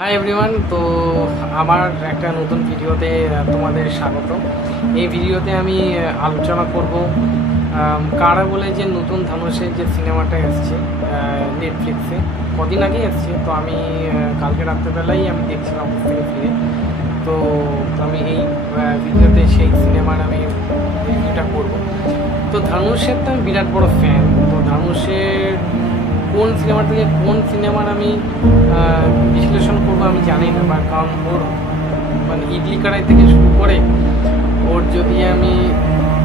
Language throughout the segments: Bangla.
Hi everyone. তো আমার একটা নতুন ভিডিওতে তোমাদের স্বাগত। এই ভিডিওতে আমি আলোচনা করব কারা বলে যে নতুন ধনুষের যে সিনেমাটা এসছে নেটফ্লিক্সে, কদিন আগে এসছে। তো আমি কালকে রাত্রেবেলাই আমি দেখছিলাম অফিস থেকে ফিরে। তো আমি এই ভিডিওতে সেই সিনেমার আমি রিভিউটা করব। তো ধনুষের তো আমি বিরাট বড় ফ্যান। তো ধনুষের কোন সিনেমা থেকে কোন সিনেমার আমি বিশ্লেষণ করবো আমি জানি না, বা কারণ ওর মানে ইডলি কড়াই থেকে শুরু করে ওর যদি আমি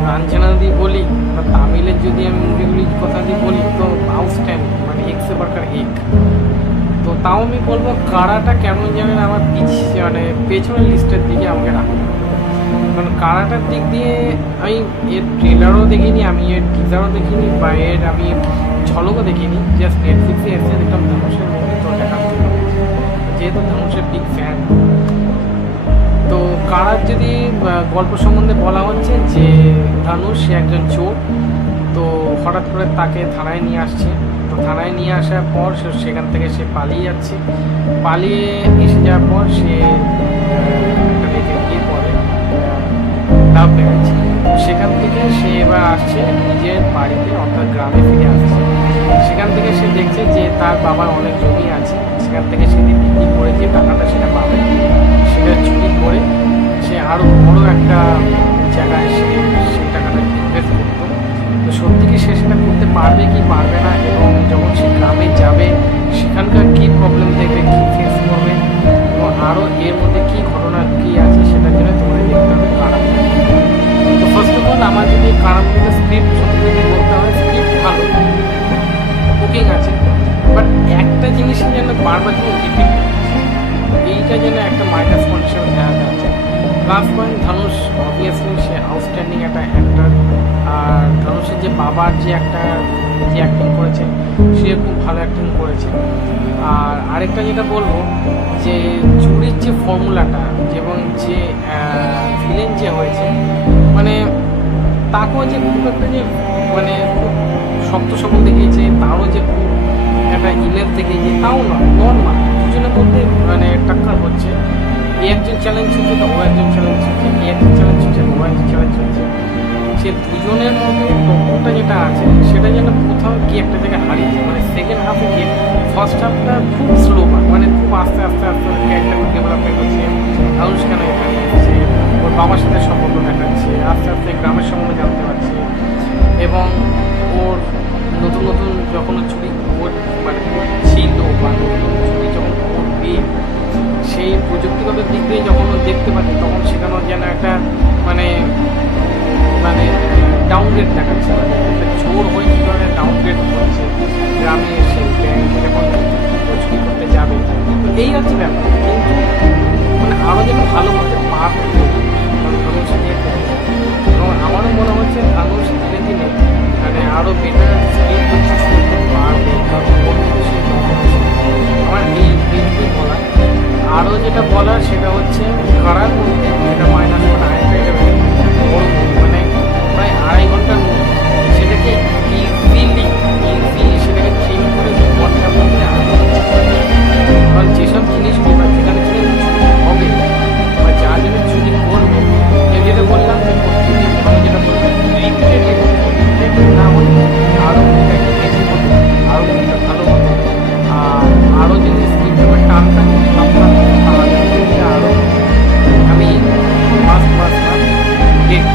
রাঞ্জনা দিয়ে বলি বা তামিলের যদি আমি মুভিগুলির কথা দিয়ে বলি তো আউটস্ট্যান্ডিং, মানে এক্সে বার্কার এক। তো তাও আমি বলবো কারাটা কেমন জানেন আমার মানে পেছনের লিস্টের দিকে আমাকে রাখতে হবে। কারণ কারাটার দিক দিয়ে আমি এর ট্রেলারও দেখিনি, আমি এর টিজারও দেখিনি, বা এর আমি ঝলকও দেখিনি। জাস্ট নেটফ্লিক্সে এসে দেখলাম ধনুষের মুভি, তো দেখা যেহেতু ধনুষের বিগ ফ্যান। তো কারার যদি গল্প সম্বন্ধে বলা হচ্ছে যে ধনুষ সে একজন চোর। তো হঠাৎ করে তাকে থানায় নিয়ে আসছে। তো থানায় নিয়ে আসার পর সেখান থেকে সে পালিয়ে যাচ্ছে। পালিয়ে এসে যাওয়ার পর সে একটা মেয়েকে বিয়ে করে, লাভ ম্যারেজ। সেখান থেকে সে এবার আসছে নিজের বাড়িতে, অর্থাৎ গ্রামে ফিরে আসছে। সেখান থেকে সে দেখছে যে তার বাবার অনেক জমি আছে। সেখান থেকে সে বিক্রি করে যে টাকাটা সেটা পাবে, সেটা চুরি করে সে আরও বড় একটা জায়গায় সেই টাকাটা ইনভেস্ট করতো। তো সত্যি কি সে সেটা করতে পারবে কি পারবে না, এবং যখন সে গ্রামে যাবে সেখানকার কী প্রবলেম দেখবে, কী ফেস করবে, এবং আরও এর মধ্যে কী ঘটনা কী আছে সেটার জন্য তোমাদের দেখতে হবে কারা। তো ফার্স্ট অফ অল আমার যদি কারা মুভিতে স্ক্রিপ্ট সম্বন্ধে বলতে হয়, স্ক্রিপ্ট ভালো, বুকিং আছে, বাট একটা জিনিসই যেন বারবার যেন রিপিট, এইটা যেন একটা মাইনাস পয়েন্ট হিসেবে দেখা যাচ্ছে। প্লাস পয়েন্ট, ধনুষ অবভিয়াসলি সে আউটস্ট্যান্ডিং একটা অ্যাক্টর। আর ধনুষের যে বাবার যে অ্যাক্টিং করেছে, সে খুব ভালো অ্যাক্টিং করেছে। আর আরেকটা যেটা বলবো যে চুরির যে ফর্মুলাটা এবং যে ভিলেন যে হয়েছে, মানে তাকেও যে খুব একটা যে মানে খুব শক্ত সবল দেখিয়েছে, তারও যে খুব একটা ইলেভ দেখিয়েছে তাও নয়, নর্মাল দুজনের মধ্যে মানে টাক্কার হচ্ছে। এই একজন চ্যালেঞ্জ হচ্ছে তো ও একজন চ্যালেঞ্জ হচ্ছে, এই একজন চ্যালেঞ্জ হচ্ছে ও একজন চ্যালেঞ্জ হচ্ছে। সে দুজনের মধ্যে টক্করটা যেটা আছে সেটা যেন কোথাও গিয়ে একটা জায়গায় হারিয়েছে। মানে সেকেন্ড হাফে গিয়ে ফার্স্ট হাফটা খুব স্লো, মানে খুব আস্তে আস্তে আস্তে ক্যারেক্টার ডেভেলপমেন্ট হচ্ছে। অনুষ্কান এখানে হচ্ছে, ওর বাবার সাথে সম্পর্ক দেখাচ্ছে, আস্তে আস্তে গ্রামের সম্বন্ধে জানতে পারছে। এবং ওর নতুন নতুন যখন চুরি ওর মানে ছিল বা নতুন চুরি যখন করবে, সেই প্রযুক্তিগত দিক দিয়ে যখন ও দেখতে পাচ্ছে, তখন সেখানেও যেন একটা মানে মানে ডাউনগ্রেড দেখাচ্ছে। মানে একটা চোর হয়ে কী ধরনের ডাউনগ্রেড করছে গ্রামে এসে ব্যাংকে যখন চুরি করতে যাবে। তো এই হচ্ছে ব্যাপার, কিন্তু মানে আরও যেন ভালো হতে পারত ধনুষ নিয়ে। এবং আমারও মনে হচ্ছে ধনুষ ধীরে ধীরে মানে আরও বেটার স্ক্রিপ্ট করতে পারবে, কারণ আমার এই বলা। আরও যেটা বলার সেটা হচ্ছে কারার মধ্যে যেটা মাইনাস মানে আরেকটা এটা বড় মুভি, মানে প্রায় 2.5 ঘন্টার মুভি, সেটাকে ইজিলি সেটাকে চেঞ্জ করে 2 ঘন্টার মধ্যে আনতে হচ্ছে। কারণ যেসব জিনিসগুলো বা যেখানে যেখানে হবে বা যা যেটা চুরি করবে, যেটা বললাম যে আমি যেটা বললাম রিপিটেড না হলে আরও মুভিটাকে বেশি হতো, আরও মুভিটা ভালো হতো। আর আরও যদি স্ক্রিপ্টের টানটা ভাবতাম তাহলে আরও আমি মাস গেট